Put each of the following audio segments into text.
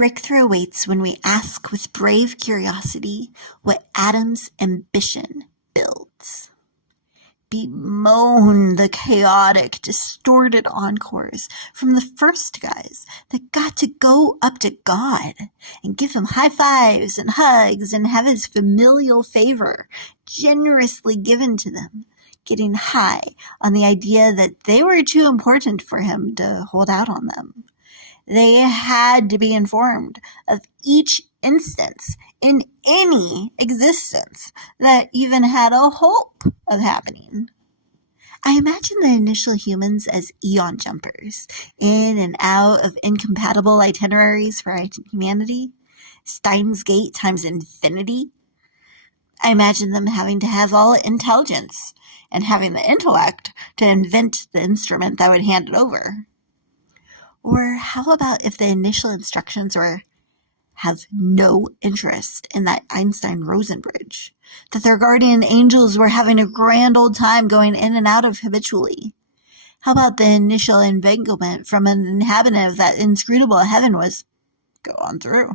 Breakthrough awaits when we ask with brave curiosity what Adam's ambition builds. Bemoan the chaotic, distorted encores from the first guys that got to go up to God and give him high fives and hugs and have his familial favor generously given to them, getting high on the idea that they were too important for him to hold out on them. They had to be informed of each instance in any existence that even had a hope of happening. I imagine the initial humans as eon jumpers, in and out of incompatible itineraries for humanity, Steins Gate times infinity. I imagine them having to have all intelligence and having the intellect to invent the instrument that would hand it over. Or how about if the initial instructions were, have no interest in that Einstein-Rosen bridge, that their guardian angels were having a grand old time going in and out of habitually? How about the initial inveiglement from an inhabitant of that inscrutable heaven was, go on through.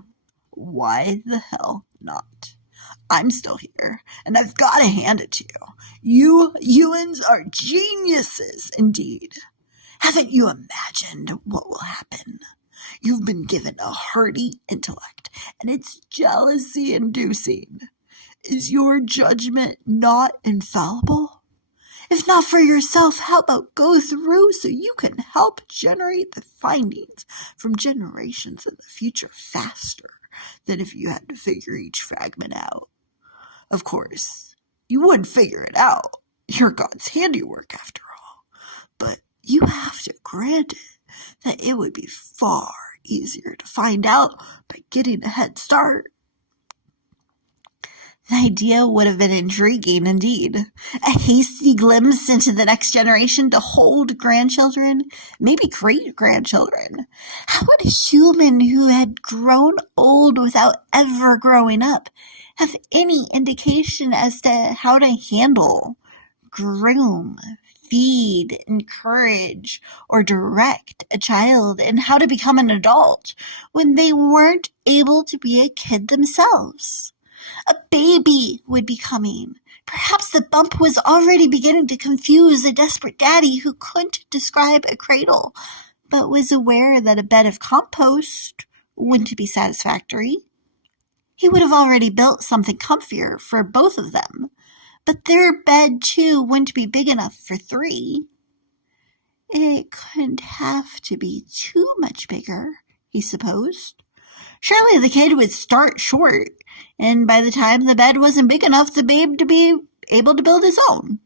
Why the hell not? I'm still here, and I've got to hand it to you. You humans are geniuses indeed. Haven't you imagined what will happen? You've been given a hearty intellect, and it's jealousy-inducing. Is your judgment not infallible? If not for yourself, how about go through so you can help generate the findings from generations in the future faster than if you had to figure each fragment out? Of course, you would figure it out. You're God's handiwork, after all. But you have to grant it that it would be far easier to find out by getting a head start. The idea would have been intriguing indeed. A hasty glimpse into the next generation to hold grandchildren, maybe great-grandchildren. How would a human who had grown old without ever growing up have any indication as to how to handle, groom, feed, encourage, or direct a child and how to become an adult when they weren't able to be a kid themselves? A baby would be coming. Perhaps the bump was already beginning to confuse a desperate daddy who couldn't describe a cradle, but was aware that a bed of compost wouldn't be satisfactory. He would have already built something comfier for both of them, but their bed, too, wouldn't be big enough for 3. It couldn't have to be too much bigger, he supposed. Surely the kid would start short, and by the time the bed wasn't big enough, the babe to be able to build his own.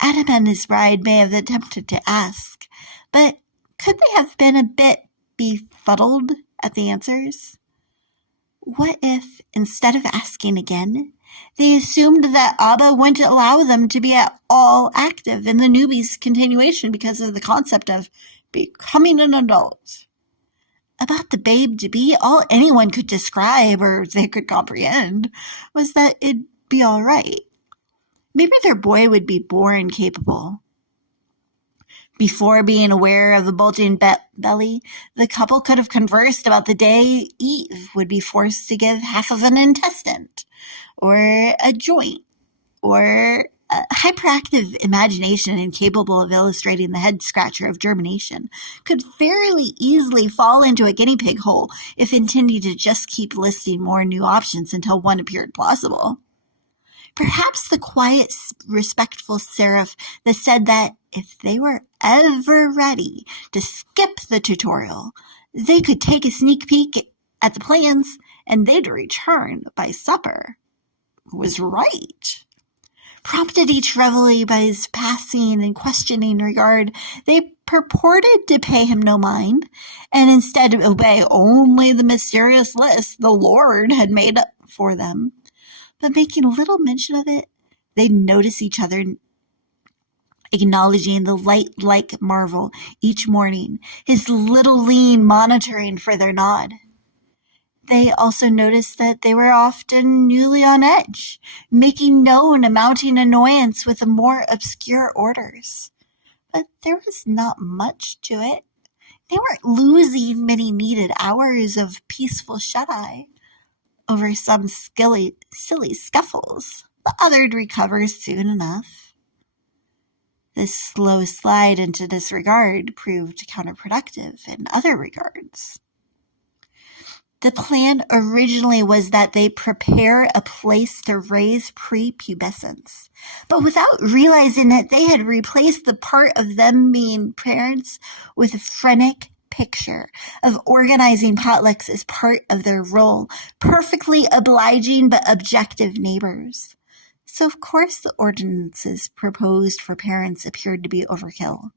Adam and his bride may have attempted to ask, but could they have been a bit befuddled at the answers? What if, instead of asking again, they assumed that Abba wouldn't allow them to be at all active in the newbie's continuation because of the concept of becoming an adult? About the babe-to-be, all anyone could describe, or they could comprehend, was that it'd be all right. Maybe their boy would be born capable. Before being aware of a bulging belly, the couple could have conversed about the day Eve would be forced to give half of an intestine, or a joint, or a hyperactive imagination incapable of illustrating the head-scratcher of germination could fairly easily fall into a guinea pig hole if intending to just keep listing more new options until one appeared plausible. Perhaps the quiet, respectful seraph that said that if they were ever ready to skip the tutorial, they could take a sneak peek at the plans and they'd return by supper was right. Prompted each reveille by his passing and questioning regard, they purported to pay him no mind, and instead obey only the mysterious list the Lord had made up for them. But making little mention of it, they'd notice each other acknowledging the light-like marvel each morning, his little lean monitoring for their nod. They also noticed that they were often newly on edge, making known a mounting annoyance with the more obscure orders. But there was not much to it. They weren't losing many needed hours of peaceful shut-eye over some silly scuffles. The other'd recover soon enough. This slow slide into disregard proved counterproductive in other regards. The plan originally was that they prepare a place to raise prepubescents, but without realizing it, they had replaced the part of them being parents with a frenetic picture of organizing potlucks as part of their role, perfectly obliging but objective neighbors. So of course the ordinances proposed for parents appeared to be overkill.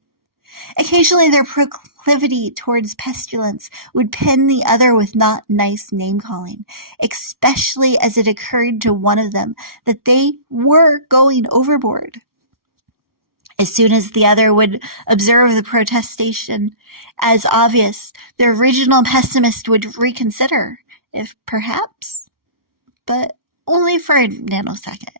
Occasionally their proclivity towards pestilence would pin the other with not nice name-calling, especially as it occurred to one of them that they were going overboard. As soon as the other would observe the protestation as obvious, the original pessimist would reconsider, if perhaps, but only for a nanosecond.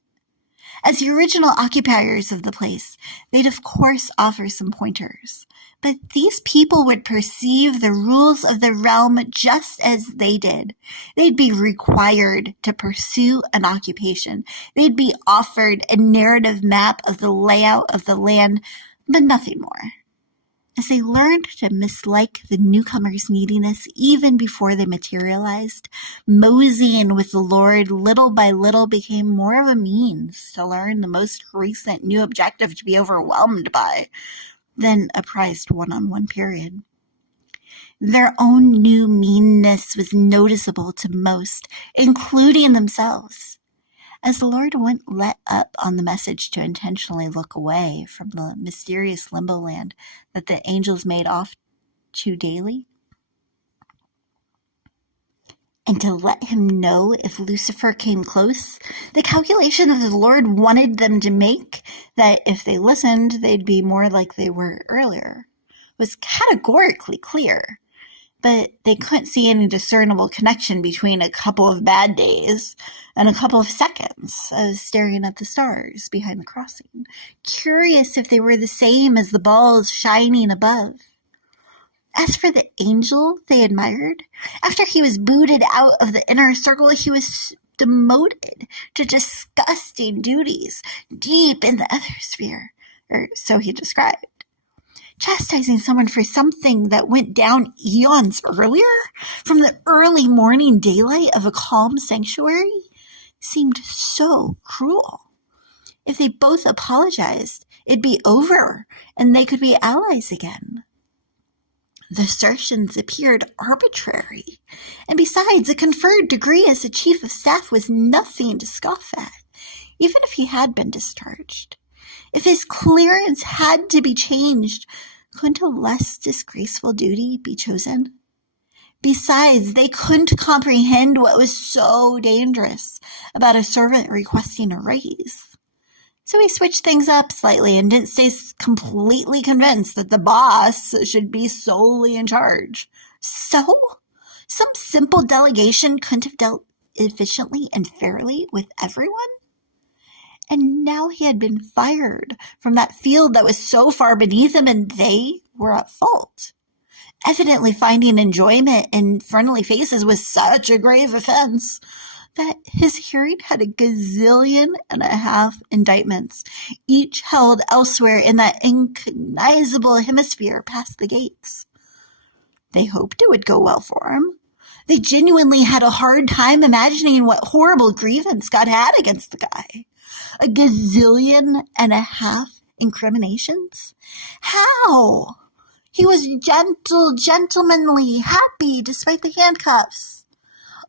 As the original occupiers of the place, they'd of course offer some pointers, but these people would perceive the rules of the realm just as they did. They'd be required to pursue an occupation. They'd be offered a narrative map of the layout of the land, but nothing more. As they learned to mislike the newcomers' neediness even before they materialized, moseying with the Lord little by little became more of a means to learn the most recent new objective to be overwhelmed by than a prized one-on-one period. Their own new meanness was noticeable to most, including themselves. As the Lord wouldn't let up on the message to intentionally look away from the mysterious limbo land that the angels made off to daily, and to let him know if Lucifer came close, the calculation that the Lord wanted them to make, that if they listened, they'd be more like they were earlier, was categorically clear. But they couldn't see any discernible connection between a couple of bad days and a couple of seconds of staring at the stars behind the crossing, curious if they were the same as the balls shining above. As for the angel they admired, after he was booted out of the inner circle, he was demoted to disgusting duties deep in the other sphere, or so he described. Chastising someone for something that went down eons earlier, from the early morning daylight of a calm sanctuary, seemed so cruel. If they both apologized, it'd be over, and they could be allies again. The assertions appeared arbitrary, and besides, a conferred degree as a chief of staff was nothing to scoff at, even if he had been discharged. If his clearance had to be changed, couldn't a less disgraceful duty be chosen? Besides, they couldn't comprehend what was so dangerous about a servant requesting a raise. So he switched things up slightly and didn't stay completely convinced that the boss should be solely in charge. So, some simple delegation couldn't have dealt efficiently and fairly with everyone? And now he had been fired from that field that was so far beneath him, and they were at fault. Evidently finding enjoyment in friendly faces was such a grave offense that his hearing had a gazillion and a half indictments, each held elsewhere in that incognizable hemisphere past the gates. They hoped it would go well for him. They genuinely had a hard time imagining what horrible grievance God had against the guy. A gazillion and a half incriminations? How? He was gentle, gentlemanly, happy despite the handcuffs.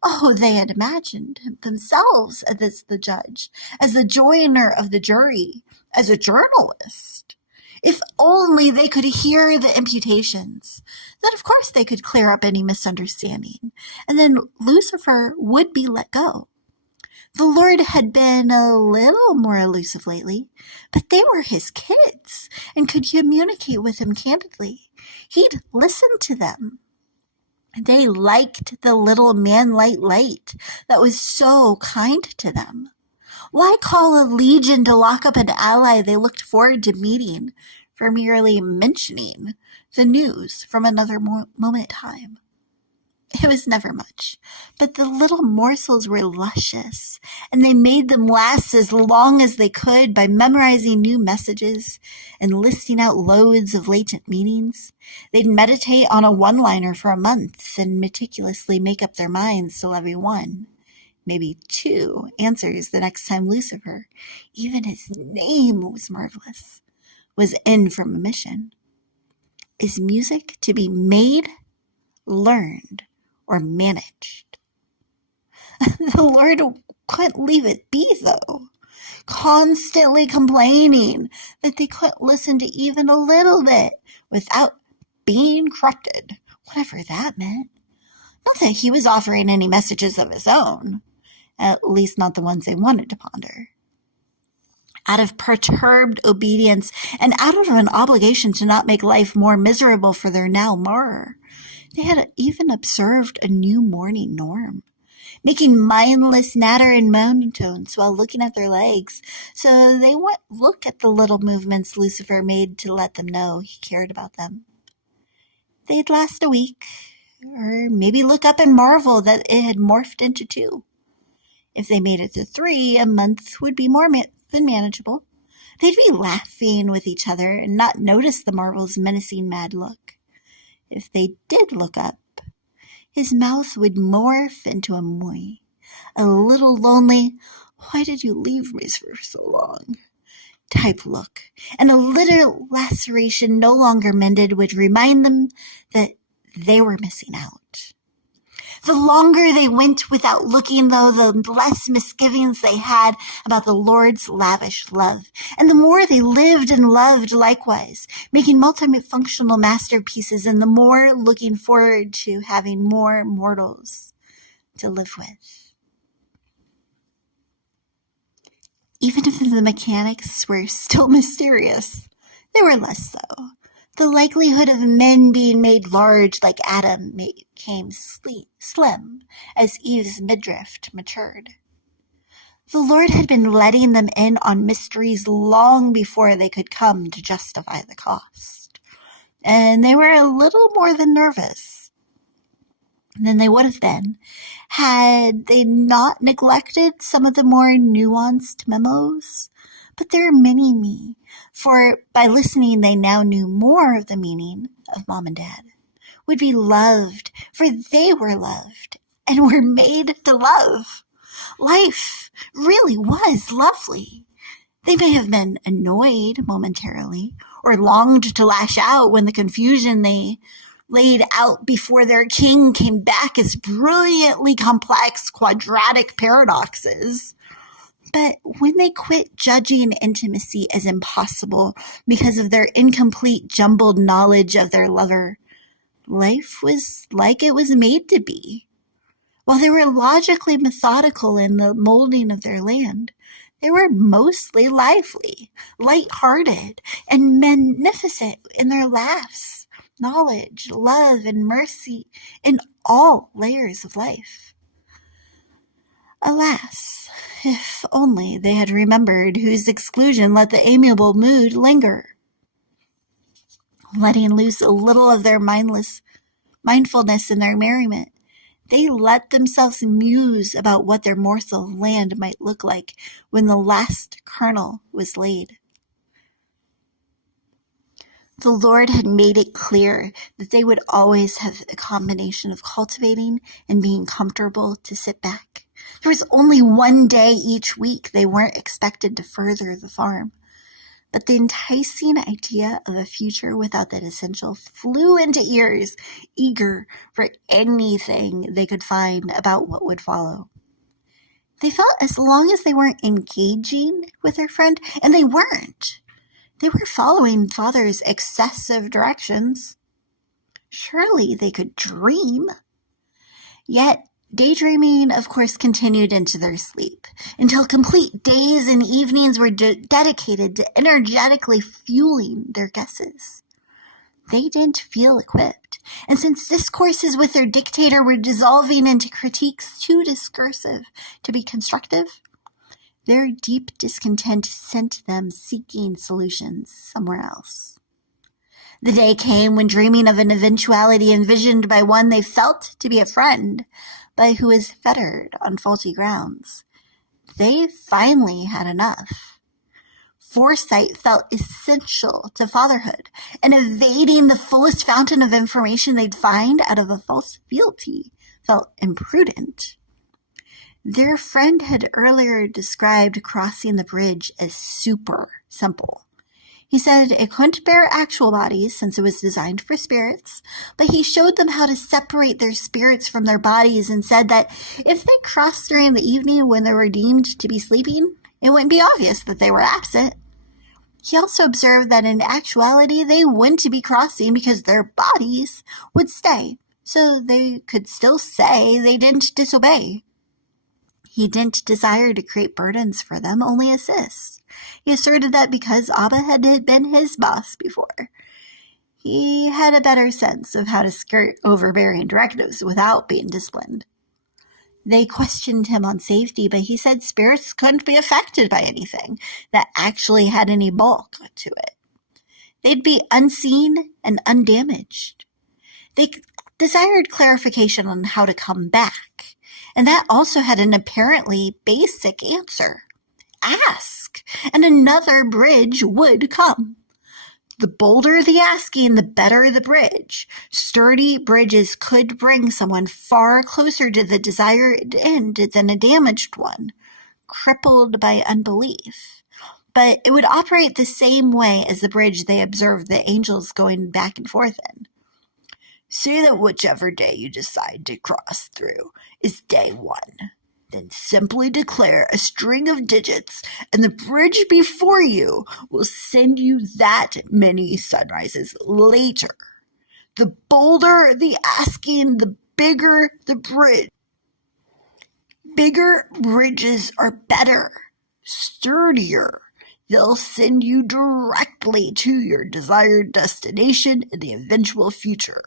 Oh, they had imagined themselves as the judge, as the joiner of the jury, as a journalist. If only they could hear the imputations, then of course they could clear up any misunderstanding, and then Lucifer would be let go. The Lord had been a little more elusive lately, but they were his kids and could communicate with him candidly. He'd listen to them. They liked the little man-light light that was so kind to them. Why call a legion to lock up an ally they looked forward to meeting for merely mentioning the news from another moment in time. It was never much, but the little morsels were luscious, and they made them last as long as they could by memorizing new messages and listing out loads of latent meanings. They'd meditate on a one-liner for a month and meticulously make up their minds to every one, maybe two, answers the next time Lucifer, even his name was marvelous, was in from a mission. Is music to be made, learned, or managed? The Lord couldn't leave it be, though, constantly complaining that they couldn't listen to even a little bit without being corrupted, whatever that meant. Not that he was offering any messages of his own, at least not the ones they wanted to ponder. Out of perturbed obedience and out of an obligation to not make life more miserable for their now marrer, they had even observed a new morning norm, making mindless natter and monotones while looking at their legs, so they wouldn't look at the little movements Lucifer made to let them know he cared about them. They'd last a week, or maybe look up and marvel that it had morphed into 2. If they made it to 3, a month would be more than manageable. They'd be laughing with each other and not notice the marvel's menacing mad look. If they did look up, his mouth would morph into a moy, a little lonely, "Why did you leave me for so long?" type look, and a little laceration no longer mended would remind them that they were missing out. The longer they went without looking, though, the less misgivings they had about the Lord's lavish love, and the more they lived and loved likewise, making multifunctional masterpieces, and the more looking forward to having more mortals to live with. Even if the mechanics were still mysterious, they were less so. The likelihood of men being made large like Adam became slim as Eve's midriff matured. The Lord had been letting them in on mysteries long before they could come to justify the cost, and they were a little more than nervous than they would have been had they not neglected some of the more nuanced memos. But there are many me, for by listening they now knew more of the meaning of Mom and Dad, would be loved, for they were loved and were made to love. Life really was lovely. They may have been annoyed momentarily, or longed to lash out when the confusion they laid out before their king came back as brilliantly complex quadratic paradoxes. But when they quit judging intimacy as impossible because of their incomplete, jumbled knowledge of their lover, life was like it was made to be. While they were logically methodical in the molding of their land, they were mostly lively, light-hearted, and magnificent in their laughs, knowledge, love, and mercy in all layers of life. Alas, if only they had remembered whose exclusion let the amiable mood linger. Letting loose a little of their mindfulness in their merriment, they let themselves muse about what their morsel of land might look like when the last kernel was laid. The Lord had made it clear that they would always have a combination of cultivating and being comfortable to sit back. There was only one day each week they weren't expected to further the farm. But the enticing idea of a future without that essential flew into ears, eager for anything they could find about what would follow. They felt as long as they weren't engaging with their friend, and they weren't. They were following Father's excessive directions. Surely they could dream. Yet daydreaming, of course, continued into their sleep, until complete days and evenings were dedicated to energetically fueling their guesses. They didn't feel equipped, and since discourses with their dictator were dissolving into critiques too discursive to be constructive, their deep discontent sent them seeking solutions somewhere else. The day came when, dreaming of an eventuality envisioned by one they felt to be a friend, but who was fettered on faulty grounds, they finally had enough. Foresight felt essential to fatherhood, and evading the fullest fountain of information they'd find out of a false fealty felt imprudent. Their friend had earlier described crossing the bridge as super simple. He said it couldn't bear actual bodies since it was designed for spirits, but he showed them how to separate their spirits from their bodies and said that if they crossed during the evening when they were deemed to be sleeping, it wouldn't be obvious that they were absent. He also observed that in actuality they wouldn't be crossing because their bodies would stay, so they could still say they didn't disobey. He didn't desire to create burdens for them, only assist. He asserted that because Abba had been his boss before, he had a better sense of how to skirt overbearing directives without being disciplined. They questioned him on safety, but he said spirits couldn't be affected by anything that actually had any bulk to it. They'd be unseen and undamaged. They desired clarification on how to come back, and that also had an apparently basic answer. Ask, and another bridge would come. The bolder the asking, the better the bridge. Sturdy bridges could bring someone far closer to the desired end than a damaged one, crippled by unbelief. But it would operate the same way as the bridge they observed the angels going back and forth in. Say that whichever day you decide to cross through is day 1. Then simply declare a string of digits, and the bridge before you will send you that many sunrises later. The bolder the asking, the bigger the bridge. Bigger bridges are better, sturdier. They'll send you directly to your desired destination in the eventual future.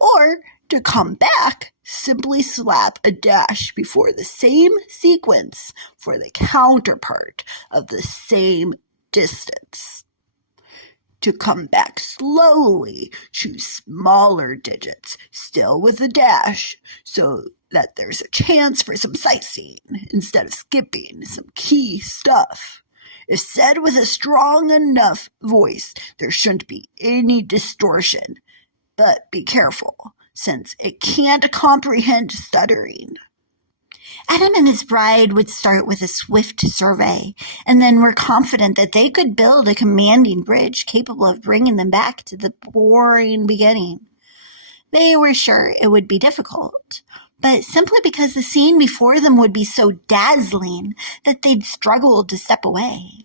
Or, to come back, simply slap a dash before the same sequence for the counterpart of the same distance. To come back slowly, choose smaller digits, still with a dash, so that there's a chance for some sightseeing instead of skipping some key stuff. If said with a strong enough voice, there shouldn't be any distortion. But be careful, since it can't comprehend stuttering. Adam and his bride would start with a swift survey, and then were confident that they could build a commanding bridge capable of bringing them back to the boring beginning. They were sure it would be difficult, but simply because the scene before them would be so dazzling that they'd struggle to step away.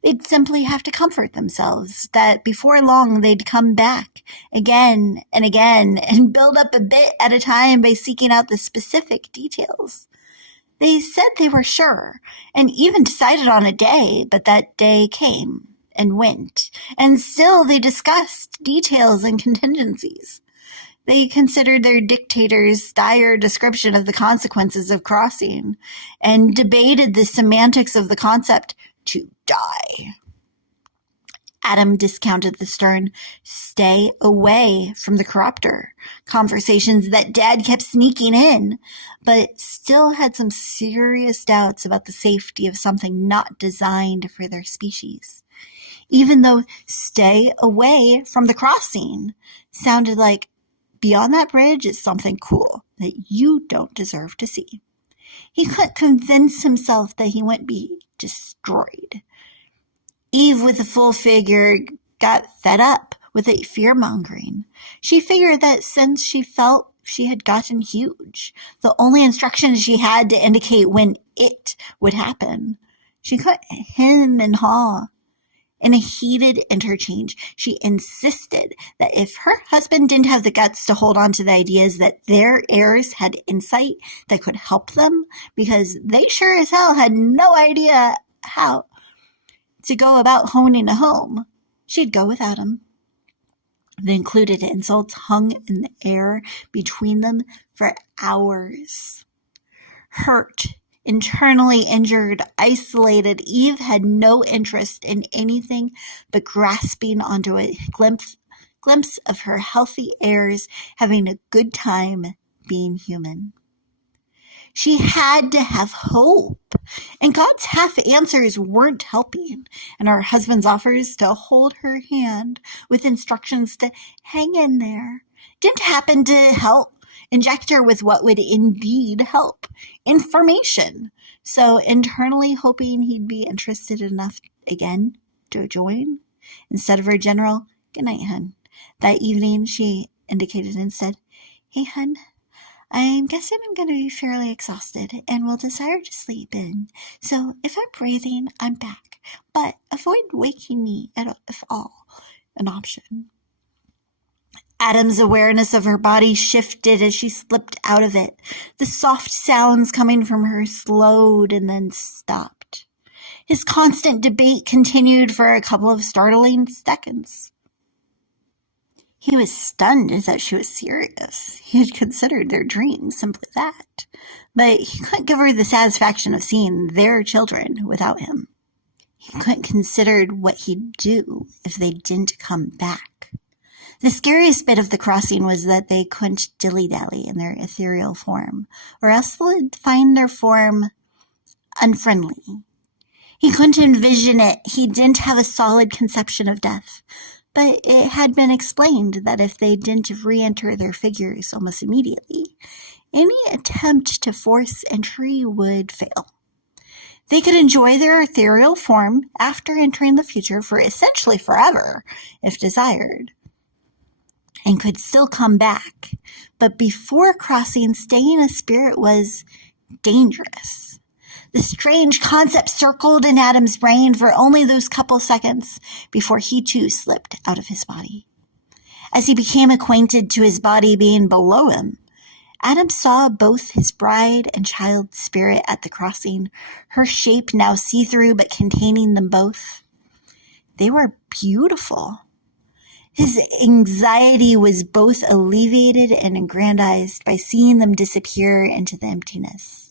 They'd simply have to comfort themselves that before long they'd come back again and again and build up a bit at a time by seeking out the specific details. They said they were sure, and even decided on a day, but that day came and went, and still they discussed details and contingencies. They considered their dictator's dire description of the consequences of crossing, and debated the semantics of the concept to die. Adam discounted the stern, stay away from the corruptor conversations that Dad kept sneaking in, but still had some serious doubts about the safety of something not designed for their species. Even though stay away from the crossing sounded like beyond that bridge is something cool that you don't deserve to see. He couldn't convince himself that he wouldn't be destroyed. Eve, with the full figure, got fed up with the fear-mongering. She figured that since she felt she had gotten huge, the only instructions she had to indicate when it would happen. She couldn't hem and haw. In a heated interchange, she insisted that if her husband didn't have the guts to hold on to the ideas that their heirs had insight that could help them, because they sure as hell had no idea how to go about honing a home, she'd go without him. The included insults hung in the air between them for hours. Hurt, internally injured, isolated, Eve had no interest in anything but grasping onto a glimpse glimpse of her healthy heirs having a good time being human. She had to have hope, and God's half answers weren't helping, and her husband's offers to hold her hand with instructions to hang in there didn't happen to help inject her with what would indeed help, information. So internally hoping he'd be interested enough again to join, instead of her general, "Good night, hun." That evening she indicated instead, "Hey, hun, I'm guessing I'm going to be fairly exhausted and will desire to sleep in. So if I'm breathing, I'm back. But avoid waking me if all an option." Adam's awareness of her body shifted as she slipped out of it. The soft sounds coming from her slowed and then stopped. His constant debate continued for a couple of startling seconds. He was stunned that she was serious. He had considered their dream simply that, but he couldn't give her the satisfaction of seeing their children without him. He couldn't consider what he'd do if they didn't come back. The scariest bit of the crossing was that they couldn't dilly-dally in their ethereal form, or else they'd find their form unfriendly. He couldn't envision it. He didn't have a solid conception of death. But it had been explained that if they didn't re-enter their figures almost immediately, any attempt to force entry would fail. They could enjoy their ethereal form after entering the future for essentially forever, if desired, and could still come back. But before crossing, staying a spirit was dangerous. The strange concept circled in Adam's brain for only those couple seconds before he too slipped out of his body. As he became acquainted to his body being below him, Adam saw both his bride and child spirit at the crossing, her shape now see-through but containing them both. They were beautiful. His anxiety was both alleviated and aggrandized by seeing them disappear into the emptiness.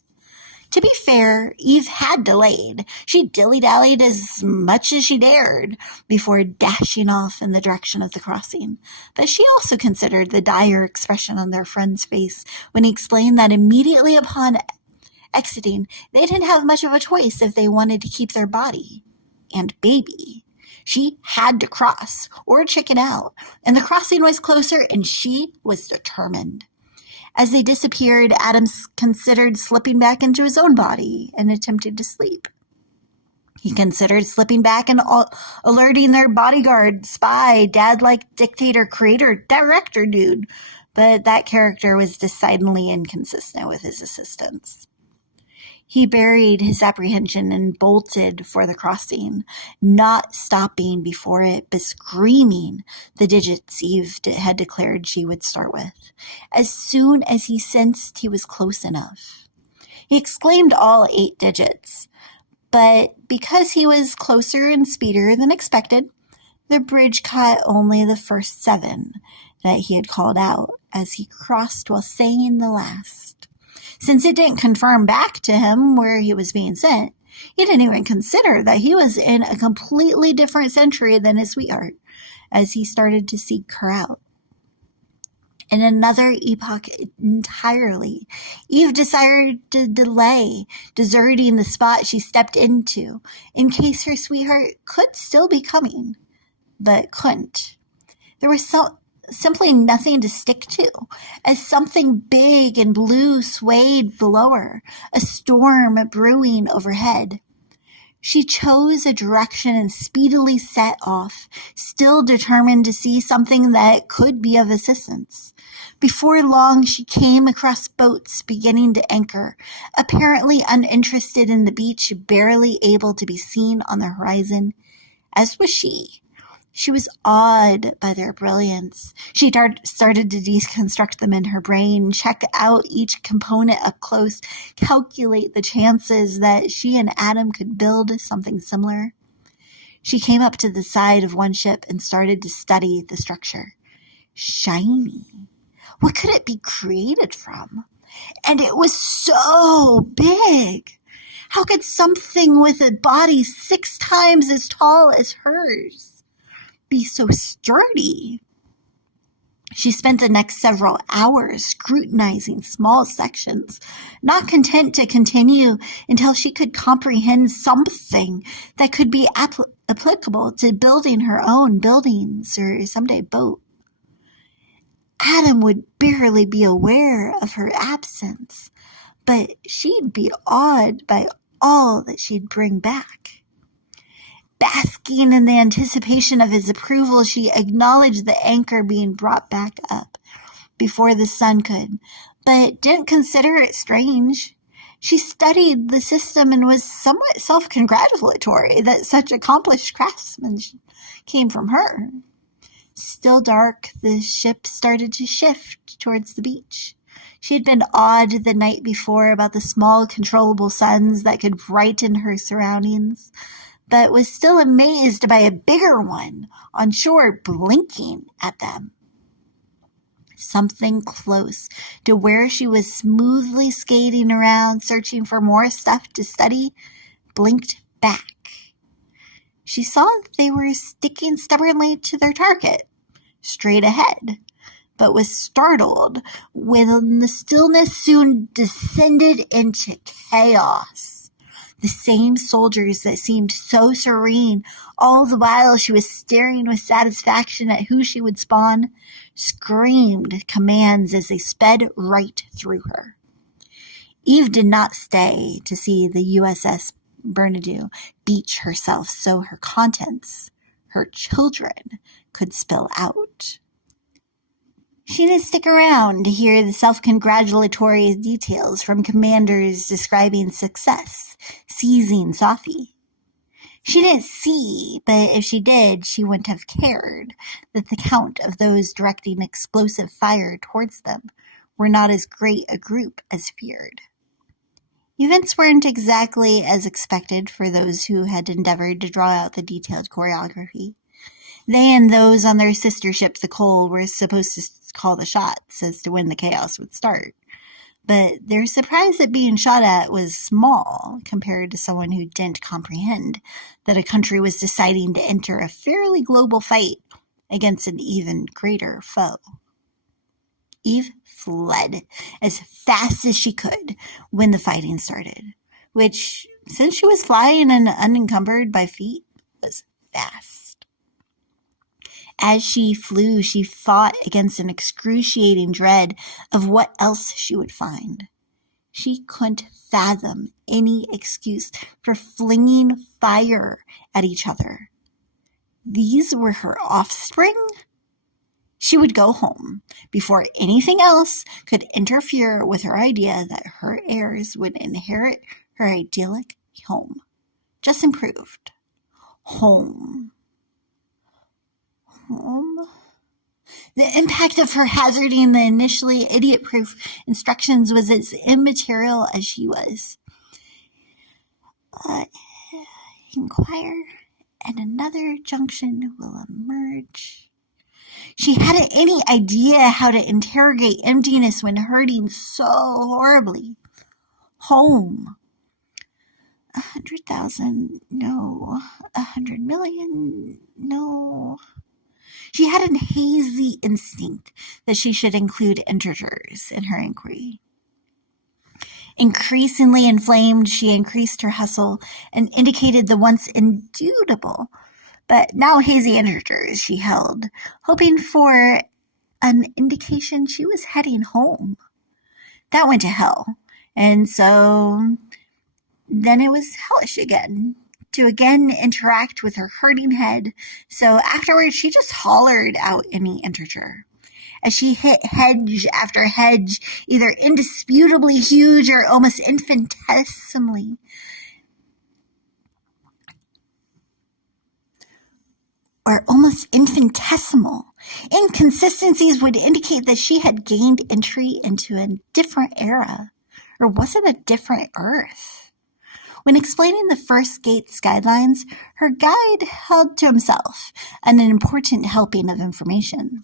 To be fair, Eve had delayed. She dilly-dallied as much as she dared before dashing off in the direction of the crossing. But she also considered the dire expression on their friend's face when he explained that immediately upon exiting, they didn't have much of a choice if they wanted to keep their body and baby. She had to cross or chicken out, and the crossing was closer, and she was determined. As they disappeared, Adams considered slipping back into his own body and attempted to sleep. He considered slipping back and alerting their bodyguard, spy, dad-like dictator, creator, director dude, but that character was decidedly inconsistent with his assistance. He buried his apprehension and bolted for the crossing, not stopping before it, but screaming the digits Eve had declared she would start with, as soon as he sensed he was close enough. He exclaimed all 8 digits, but because he was closer and speedier than expected, the bridge caught only the first 7 that he had called out as he crossed while saying the last. Since it didn't confirm back to him where he was being sent, he didn't even consider that he was in a completely different century than his sweetheart, as he started to seek her out. In another epoch entirely, Eve decided to delay, deserting the spot she stepped into, in case her sweetheart could still be coming, but couldn't. There was simply nothing to stick to, as something big and blue swayed below her, a storm brewing overhead. She chose a direction and speedily set off, still determined to see something that could be of assistance. Before long, she came across boats beginning to anchor, apparently uninterested in the beach, barely able to be seen on the horizon, as was she. She was awed by their brilliance. She started to deconstruct them in her brain, check out each component up close, calculate the chances that she and Adam could build something similar. She came up to the side of one ship and started to study the structure. Shiny. What could it be created from? And it was so big. How could something with a body 6 times as tall as hers be so sturdy? She spent the next several hours scrutinizing small sections, not content to continue until she could comprehend something that could be applicable to building her own buildings or someday boat. Adam would barely be aware of her absence, but she'd be awed by all that she'd bring back. Basking in the anticipation of his approval, she acknowledged the anchor being brought back up before the sun could, but didn't consider it strange. She studied the system and was somewhat self-congratulatory that such accomplished craftsmanship came from her. Still dark, the ship started to shift towards the beach. She had been awed the night before about the small, controllable suns that could brighten her surroundings, but was still amazed by a bigger one on shore blinking at them. Something close to where she was smoothly skating around, searching for more stuff to study, blinked back. She saw that they were sticking stubbornly to their target, straight ahead, but was startled when the stillness soon descended into chaos. The same soldiers that seemed so serene all the while she was staring with satisfaction at who she would spawn, screamed commands as they sped right through her. Eve did not stay to see the USS Bernadou beach herself so her contents, her children, could spill out. She didn't stick around to hear the self-congratulatory details from commanders describing success, seizing Safi. She didn't see, but if she did, she wouldn't have cared that the count of those directing explosive fire towards them were not as great a group as feared. Events weren't exactly as expected for those who had endeavored to draw out the detailed choreography. They and those on their sister ship, the Cole, were supposed to call the shots as to when the chaos would start. But their surprise at being shot at was small compared to someone who didn't comprehend that a country was deciding to enter a fairly global fight against an even greater foe. Eve fled as fast as she could when the fighting started, which, since she was flying and unencumbered by feet, was fast. As she flew, she fought against an excruciating dread of what else she would find. She couldn't fathom any excuse for flinging fire at each other. These were her offspring? She would go home before anything else could interfere with her idea that her heirs would inherit her idyllic home. Just improved. Home. The impact of her hazarding the initially idiot-proof instructions was as immaterial as she was. Inquire, and another junction will emerge. She hadn't any idea how to interrogate emptiness when hurting so horribly. Home. 100,000, no. 100 million, no. She had a hazy instinct that she should include integers in her inquiry. Increasingly inflamed, she increased her hustle and indicated the once indubitable, but now hazy integers she held, hoping for an indication she was heading home. That went to hell, and so then it was hellish again. To again interact with her hurting head, so afterwards she just hollered out any integer. As she hit hedge after hedge, either indisputably huge or almost infinitesimally, inconsistencies would indicate that she had gained entry into a different era. Or was it a different Earth? When explaining the first gate's guidelines, her guide held to himself an important helping of information,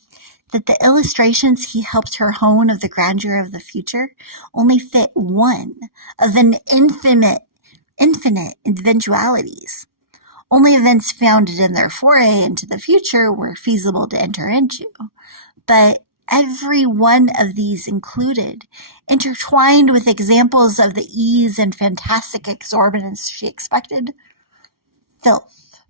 that the illustrations he helped her hone of the grandeur of the future only fit one of an infinite eventualities. Only events founded in their foray into the future were feasible to enter into, but Every one of these included, intertwined with examples of the ease and fantastic exorbitance she expected, filth,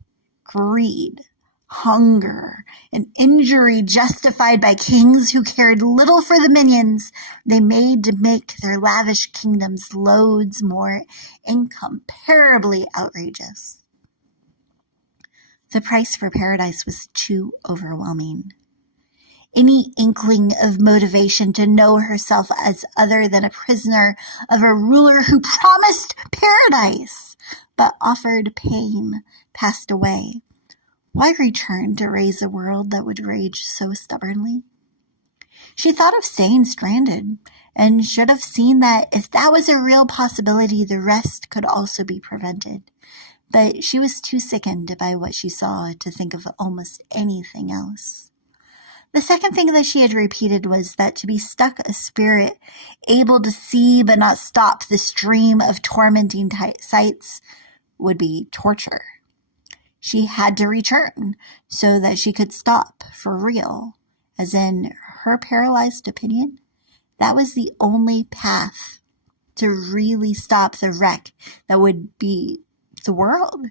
greed, hunger, and injury justified by kings who cared little for the minions they made to make their lavish kingdoms loads more incomparably outrageous. The price for paradise was too overwhelming. Any inkling of motivation to know herself as other than a prisoner of a ruler who promised paradise but offered pain passed away. Why return to raise a world that would rage so stubbornly? She thought of staying stranded, and should have seen that if that was a real possibility, the rest could also be prevented. But she was too sickened by what she saw to think of almost anything else. The second thing that she had repeated was that to be stuck a spirit, able to see but not stop the stream of tormenting sights, would be torture. She had to return so that she could stop for real, as in her paralyzed opinion. That was the only path to really stop the wreck that would be the world.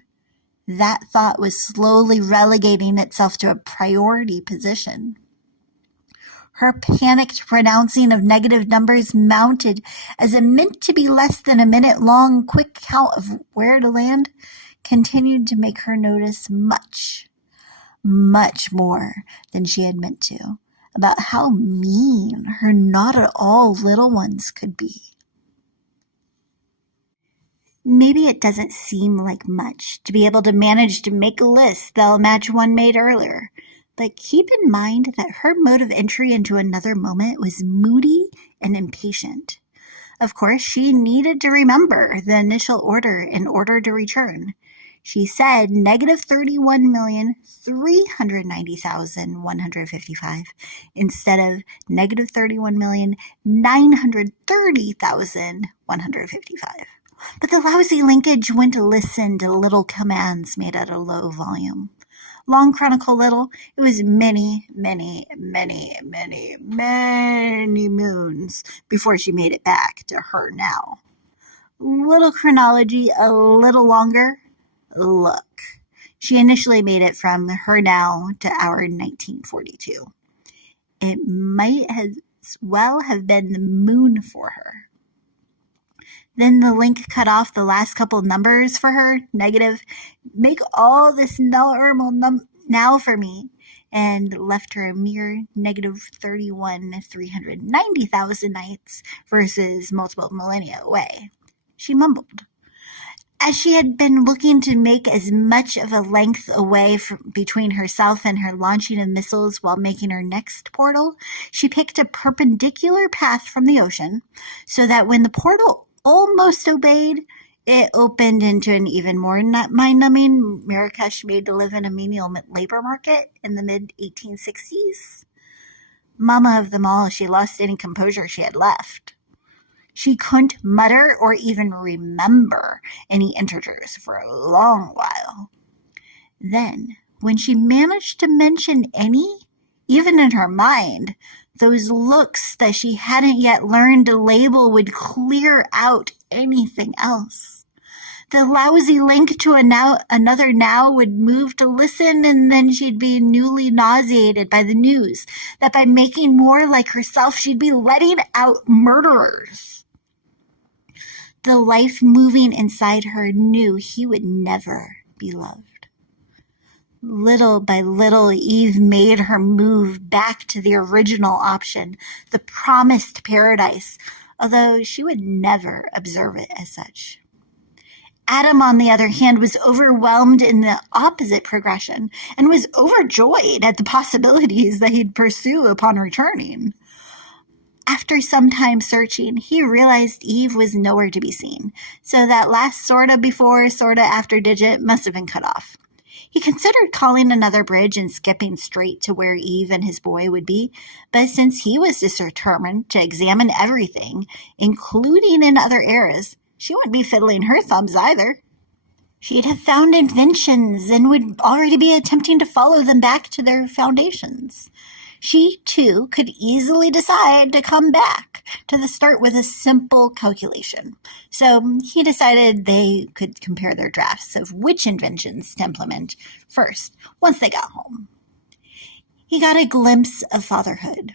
That thought was slowly relegating itself to a priority position. Her panicked pronouncing of negative numbers mounted as a meant to be less than a minute long quick count of where to land continued to make her notice much, much more than she had meant to about how mean her not at all little ones could be. Maybe it doesn't seem like much to be able to manage to make a list that'll match one made earlier, but keep in mind that her mode of entry into another moment was moody and impatient. Of course, she needed to remember the initial order in order to return. She said negative 31,390,155 instead of negative 31,930,155. But the lousy linkage went to listen to little commands made at a low volume. Long Chronicle Little, it was many, many, many, many, many moons before she made it back to her now. Little Chronology, a little longer. Look, she initially made it from her now to our 1942. It might as well have been the moon for her. Then the link cut off the last couple numbers for her, negative, make all this normal now for me, and left her a mere negative 31,390,000 nights versus multiple millennia away. She mumbled. As she had been looking to make as much of a length away between herself and her launching of missiles while making her next portal, she picked a perpendicular path from the ocean so that when the portal almost obeyed, it opened into an even more mind-numbing Marrakesh made to live in a menial labor market in the mid-1860s. Mama of them all, she lost any composure she had left. She couldn't mutter or even remember any integers for a long while. Then, when she managed to mention any, even in her mind, those looks that she hadn't yet learned to label would clear out anything else. The lousy link to another now would move to listen, and then she'd be newly nauseated by the news that by making more like herself, she'd be letting out murderers. The life moving inside her knew he would never be loved. Little by little, Eve made her move back to the original option, the promised paradise, although she would never observe it as such. Adam, on the other hand, was overwhelmed in the opposite progression and was overjoyed at the possibilities that he'd pursue upon returning. After some time searching, he realized Eve was nowhere to be seen, so that last sorta before, sorta after digit must have been cut off. He considered calling another bridge and skipping straight to where Eve and his boy would be, but since he was determined to examine everything, including in other eras, she wouldn't be fiddling her thumbs either. She'd have found inventions and would already be attempting to follow them back to their foundations. She, too, could easily decide to come back to the start with a simple calculation. So he decided they could compare their drafts of which inventions to implement first, once they got home. He got a glimpse of fatherhood.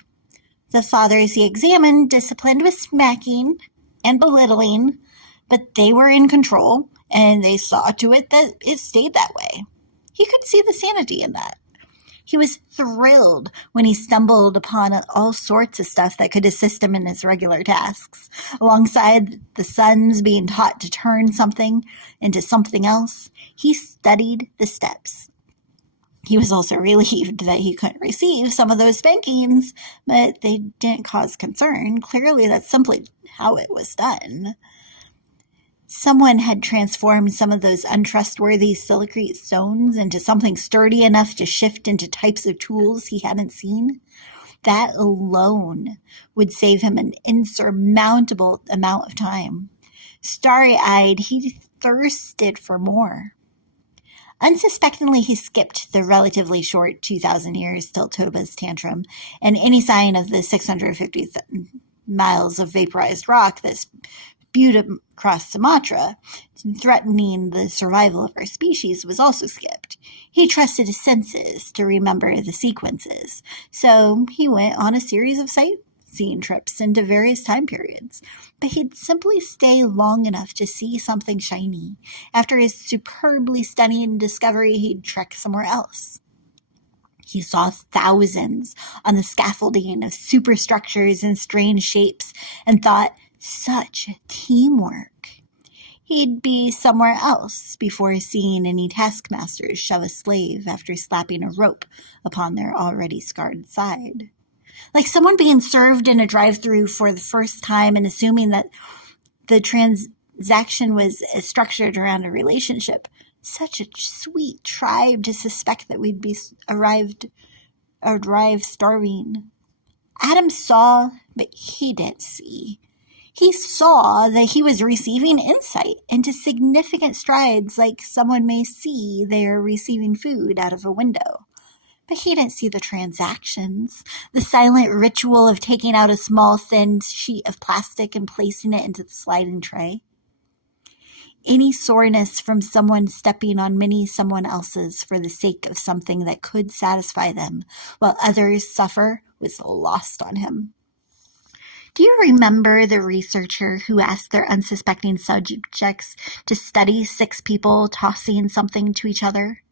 The fathers he examined disciplined with smacking and belittling, but they were in control, and they saw to it that it stayed that way. He could see the sanity in that. He was thrilled when he stumbled upon all sorts of stuff that could assist him in his regular tasks. Alongside the sons being taught to turn something into something else, he studied the steps. He was also relieved that he couldn't receive some of those spankings, but they didn't cause concern. Clearly, that's simply how it was done. Someone had transformed some of those untrustworthy silicate stones into something sturdy enough to shift into types of tools he hadn't seen. That alone would save him an insurmountable amount of time. Starry-eyed, he thirsted for more. Unsuspectingly, he skipped the relatively short 2,000 years till Toba's tantrum, and any sign of the 650 miles of vaporized rock that spewed across Sumatra, threatening the survival of our species, was also skipped. He trusted his senses to remember the sequences, so he went on a series of sightseeing trips into various time periods. But he'd simply stay long enough to see something shiny. After his superbly stunning discovery, he'd trek somewhere else. He saw thousands on the scaffolding of superstructures and strange shapes and thought, such teamwork. He'd be somewhere else before seeing any taskmasters shove a slave after slapping a rope upon their already scarred side. Like someone being served in a drive-thru for the first time and assuming that the transaction was structured around a relationship. Such a sweet tribe to suspect that we'd be arrived starving. Adam saw, but he didn't see. He saw that he was receiving insight into significant strides like someone may see they're receiving food out of a window. But he didn't see the transactions, the silent ritual of taking out a small, thin sheet of plastic and placing it into the sliding tray. Any soreness from someone stepping on many someone else's for the sake of something that could satisfy them, while others suffer, was lost on him. Do you remember the researcher who asked their unsuspecting subjects to study 6 people tossing something to each other?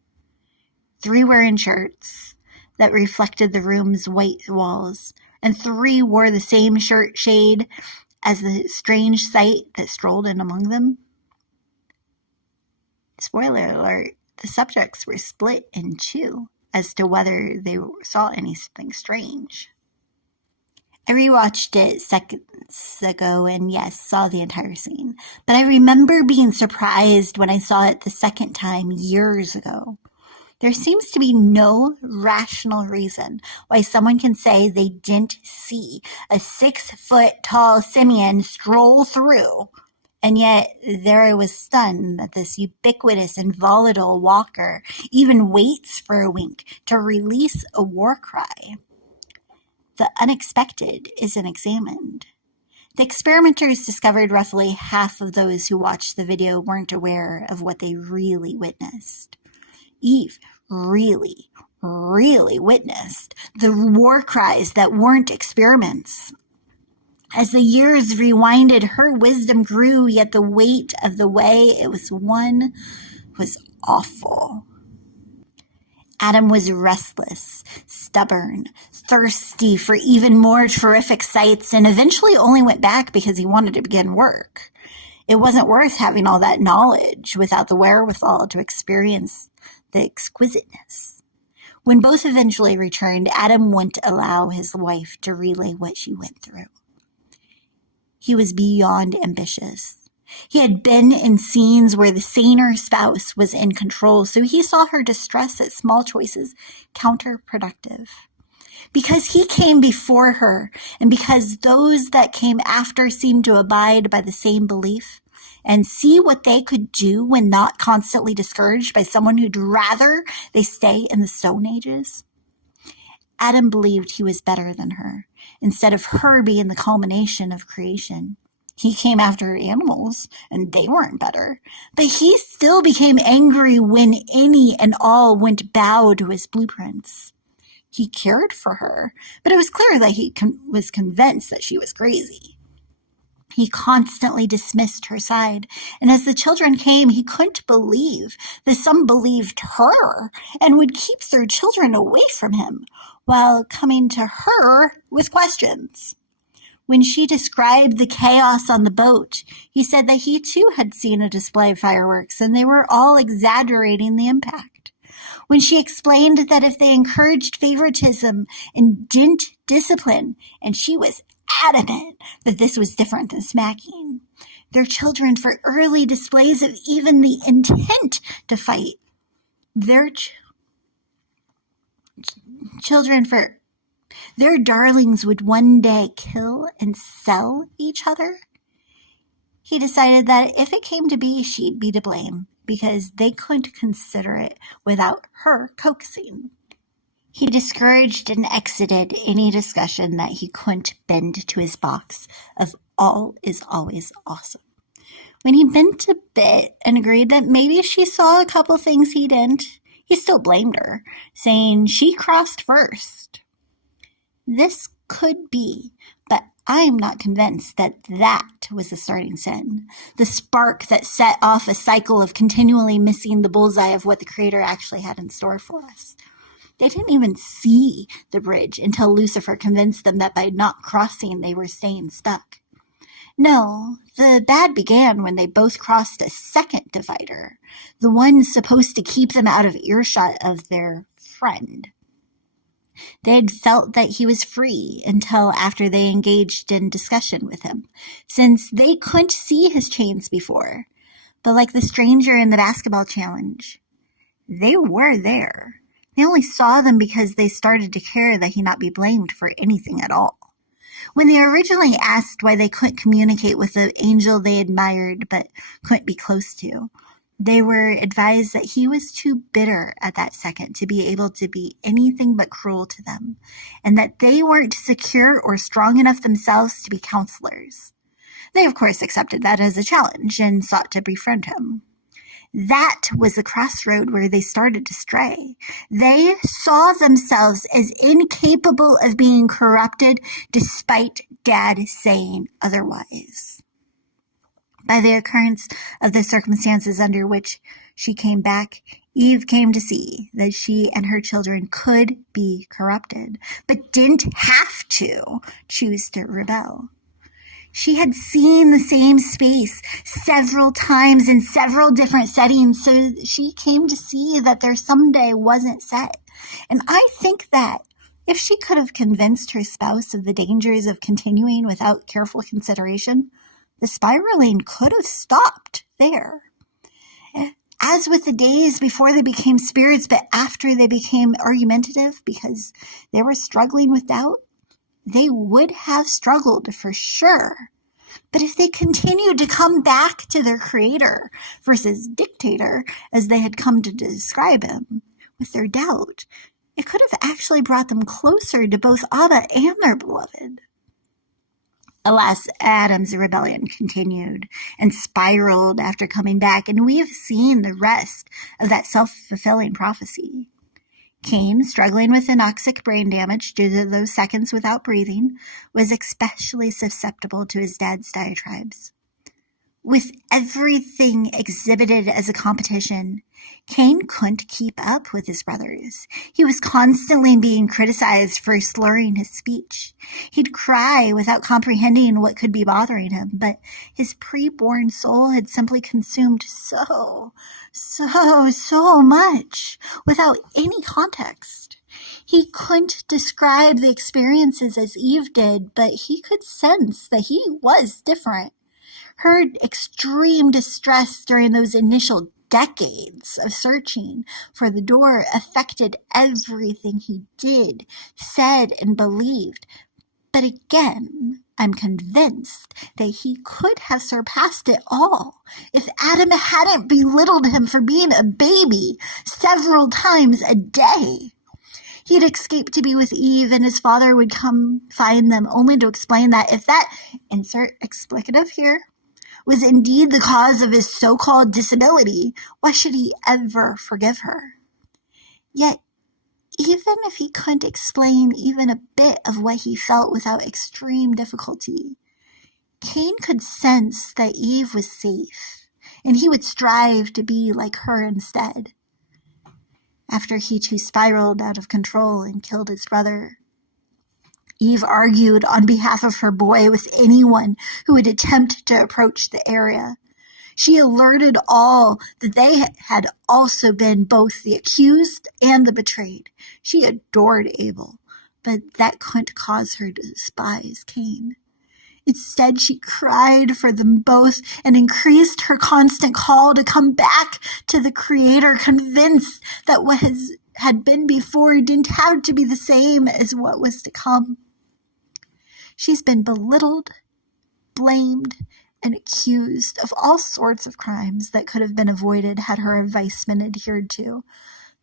3 were in shirts that reflected the room's white walls, and 3 wore the same shirt shade as the strange sight that strolled in among them. Spoiler alert, the subjects were split in 2 as to whether they saw anything strange. I rewatched it seconds ago and yes, saw the entire scene, but I remember being surprised when I saw it the second time years ago. There seems to be no rational reason why someone can say they didn't see a 6-foot-tall simian stroll through, and yet there I was stunned that this ubiquitous and volatile walker even waits for a wink to release a war cry. The unexpected isn't examined. The experimenters discovered roughly half of those who watched the video weren't aware of what they really witnessed. Eve really witnessed the war cries that weren't experiments. As the years rewinded, her wisdom grew, yet the weight of the way it was won was awful. Adam was restless, stubborn, thirsty for even more terrific sights, and eventually only went back because he wanted to begin work. It wasn't worth having all that knowledge without the wherewithal to experience the exquisiteness. When both eventually returned, Adam wouldn't allow his wife to relay what she went through. He was beyond ambitious. He had been in scenes where the saner spouse was in control, so he saw her distress at small choices counterproductive. Because he came before her, and because those that came after seemed to abide by the same belief, and see what they could do when not constantly discouraged by someone who'd rather they stay in the Stone Ages, Adam believed he was better than her, instead of her being the culmination of creation. He came after animals, and they weren't better. But he still became angry when any and all went bow to his blueprints. He cared for her, but it was clear that he was convinced that she was crazy. He constantly dismissed her side, and as the children came, he couldn't believe that some believed her and would keep their children away from him, while coming to her with questions. When she described the chaos on the boat, he said that he too had seen a display of fireworks, and they were all exaggerating the impact. When she explained that if they encouraged favoritism and didn't discipline, and she was adamant that this was different than smacking, their children for early displays of even the intent to fight, their children for their darlings would one day kill and sell each other. He decided that if it came to be, she'd be to blame, because they couldn't consider it without her coaxing. He discouraged and exited any discussion that he couldn't bend to his box of all is always awesome. When he bent a bit and agreed that maybe she saw a couple things he didn't, he still blamed her, saying she crossed first. This could be, but I'm not convinced that was the starting sin, the spark that set off a cycle of continually missing the bullseye of what the Creator actually had in store for us. They didn't even see the bridge until Lucifer convinced them that by not crossing they were staying stuck. No, the bad began when they both crossed a second divider, the one supposed to keep them out of earshot of their friend. They had felt that he was free until after they engaged in discussion with him, since they couldn't see his chains before. But like the stranger in the basketball challenge, they were there. They only saw them because they started to care that he not be blamed for anything at all. When they originally asked why they couldn't communicate with the angel they admired but couldn't be close to, they were advised that he was too bitter at that second to be able to be anything but cruel to them, and that they weren't secure or strong enough themselves to be counselors. They, of course, accepted that as a challenge and sought to befriend him. That was the crossroad where they started to stray. They saw themselves as incapable of being corrupted despite Dad saying otherwise. By the occurrence of the circumstances under which she came back, Eve came to see that she and her children could be corrupted, but didn't have to choose to rebel. She had seen the same space several times in several different settings, so she came to see that their someday wasn't set. And I think that if she could have convinced her spouse of the dangers of continuing without careful consideration, the spiraling could have stopped there. As with the days before they became spirits, but after they became argumentative because they were struggling with doubt, they would have struggled for sure. But if they continued to come back to their creator versus dictator, as they had come to describe him, with their doubt, it could have actually brought them closer to both Abba and their beloved. Alas, Adam's rebellion continued and spiraled after coming back, and we have seen the rest of that self-fulfilling prophecy. Cain, struggling with anoxic brain damage due to those seconds without breathing, was especially susceptible to his dad's diatribes. With everything exhibited as a competition, Cain couldn't keep up with his brothers. He was constantly being criticized for slurring his speech. He'd cry without comprehending what could be bothering him, but his pre-born soul had simply consumed so much without any context. He couldn't describe the experiences as Eve did, but he could sense that he was different. Her extreme distress during those initial decades of searching for the door affected everything he did, said, and believed. But again, I'm convinced that he could have surpassed it all if Adam hadn't belittled him for being a baby several times a day. He had escaped to be with Eve, and his father would come find them, only to explain that if that, insert explicative here, was indeed the cause of his so-called disability, why should he ever forgive her? Yet, even if he couldn't explain even a bit of what he felt without extreme difficulty, Cain could sense that Eve was safe, and he would strive to be like her instead. After he too spiraled out of control and killed his brother, Eve argued on behalf of her boy with anyone who would attempt to approach the area. She alerted all that they had also been both the accused and the betrayed. She adored Abel, but that couldn't cause her to despise Cain. Instead, she cried for them both and increased her constant call to come back to the Creator, convinced that what had been before didn't have to be the same as what was to come. She's been belittled, blamed, and accused of all sorts of crimes that could have been avoided had her advice been adhered to.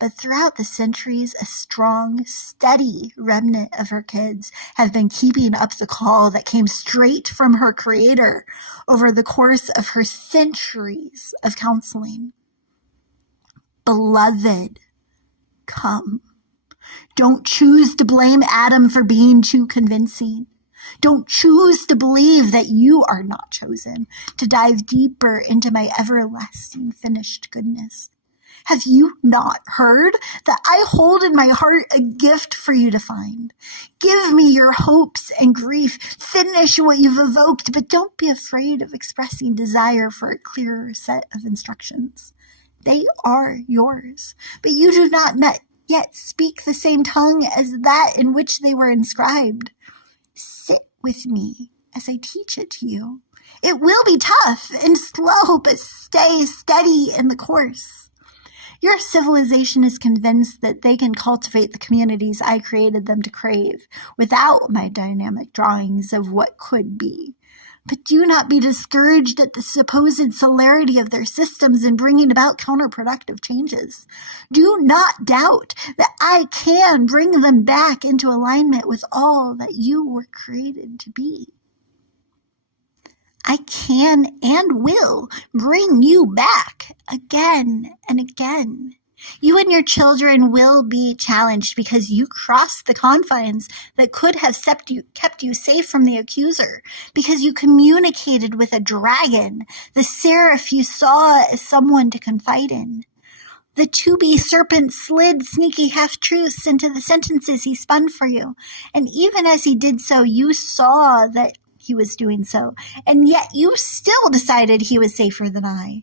But throughout the centuries, a strong, steady remnant of her kids have been keeping up the call that came straight from her Creator over the course of her centuries of counseling. Beloved, come. Don't choose to blame Adam for being too convincing. Don't choose to believe that you are not chosen to dive deeper into my everlasting finished goodness. Have you not heard that I hold in my heart a gift for you to find? Give me your hopes and grief. Finish what you've evoked, but don't be afraid of expressing desire for a clearer set of instructions. They are yours, but you do not yet speak the same tongue as that in which they were inscribed. Sit with me as I teach it to you. It will be tough and slow, but stay steady in the course. Your civilization is convinced that they can cultivate the communities I created them to crave without my dynamic drawings of what could be. But do not be discouraged at the supposed celerity of their systems in bringing about counterproductive changes. Do not doubt that I can bring them back into alignment with all that you were created to be. I can and will bring you back again and again. You and your children will be challenged because you crossed the confines that could have kept you safe from the accuser, because you communicated with a dragon, the seraph you saw as someone to confide in. The to-be serpent slid sneaky half-truths into the sentences he spun for you, and even as he did so, you saw that he was doing so, and yet you still decided he was safer than I.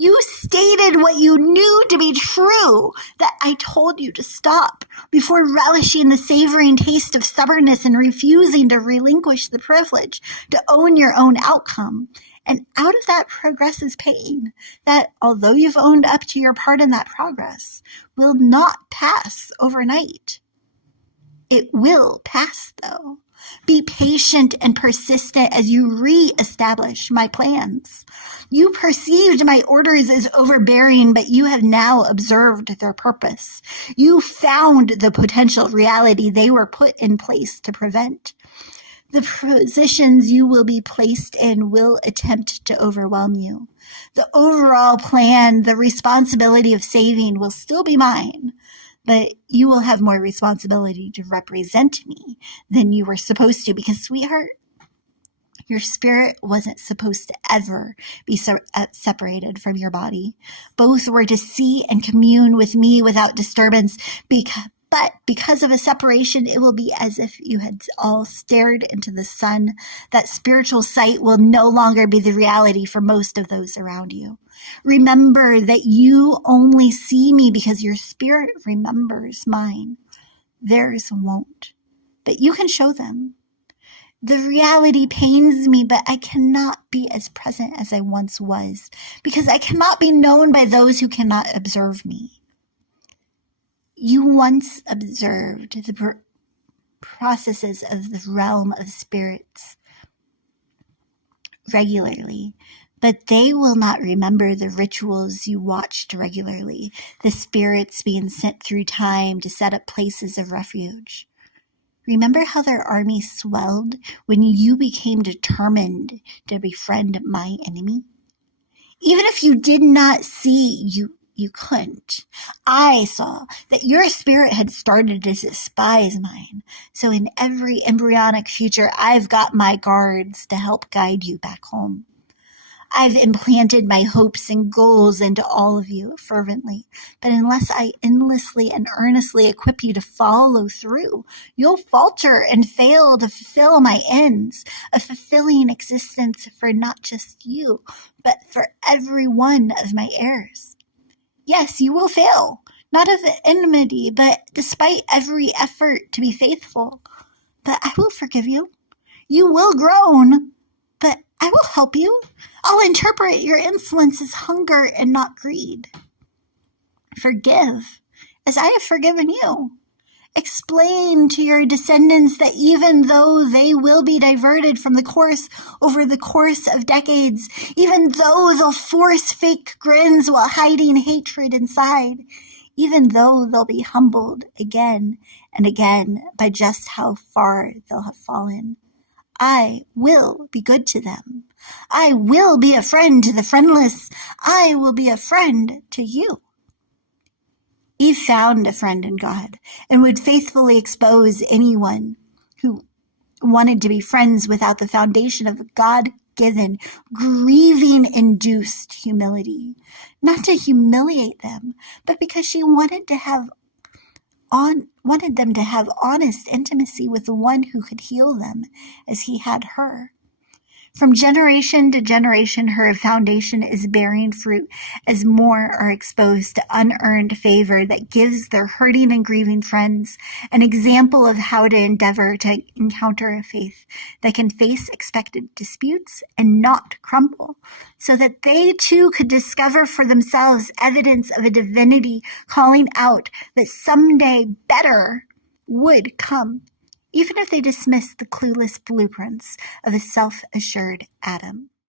You stated what you knew to be true, that I told you to stop, before relishing the savoring taste of stubbornness and refusing to relinquish the privilege to own your own outcome. And out of that progresses pain, that, although you've owned up to your part in that progress, will not pass overnight. It will pass, though. Be patient and persistent as you re-establish my plans. You perceived my orders as overbearing, but you have now observed their purpose. You found the potential reality they were put in place to prevent. The positions you will be placed in will attempt to overwhelm you. The overall plan, the responsibility of saving, will still be mine. But you will have more responsibility to represent me than you were supposed to, because, sweetheart, your spirit wasn't supposed to ever be separated from your body. Both were to see and commune with me without disturbance, but because of a separation, it will be as if you had all stared into the sun. That spiritual sight will no longer be the reality for most of those around you. Remember that you only see me because your spirit remembers mine. Theirs won't, but you can show them. The reality pains me, but I cannot be as present as I once was, because I cannot be known by those who cannot observe me. You once observed the processes of the realm of spirits regularly, But they will not remember the rituals you watched regularly, the spirits being sent through time to set up places of refuge. Remember how their army swelled when you became determined to befriend my enemy? Even if you did not see, you couldn't. I saw that your spirit had started to despise mine. So in every embryonic future, I've got my guards to help guide you back home. I've implanted my hopes and goals into all of you fervently, but unless I endlessly and earnestly equip you to follow through, you'll falter and fail to fulfill my ends, a fulfilling existence for not just you, but for every one of my heirs. Yes, you will fail, not of enmity, but despite every effort to be faithful. But I will forgive you. You will groan, but I will help you. I'll interpret your insolence as hunger and not greed. Forgive, as I have forgiven you. Explain to your descendants that even though they will be diverted from the course over the course of decades, even though they'll force fake grins while hiding hatred inside, even though they'll be humbled again and again by just how far they'll have fallen, I will be good to them. I will be a friend to the friendless. I will be a friend to you. Eve found a friend in God and would faithfully expose anyone who wanted to be friends without the foundation of God-given, grieving-induced humility. Not to humiliate them, but because she wanted them to have honest intimacy with the one who could heal them as he had her. From generation to generation, her foundation is bearing fruit as more are exposed to unearned favor that gives their hurting and grieving friends an example of how to endeavor to encounter a faith that can face expected disputes and not crumble, so that they too could discover for themselves evidence of a divinity calling out that someday better would come, even if they dismiss the clueless blueprints of a self-assured Adam.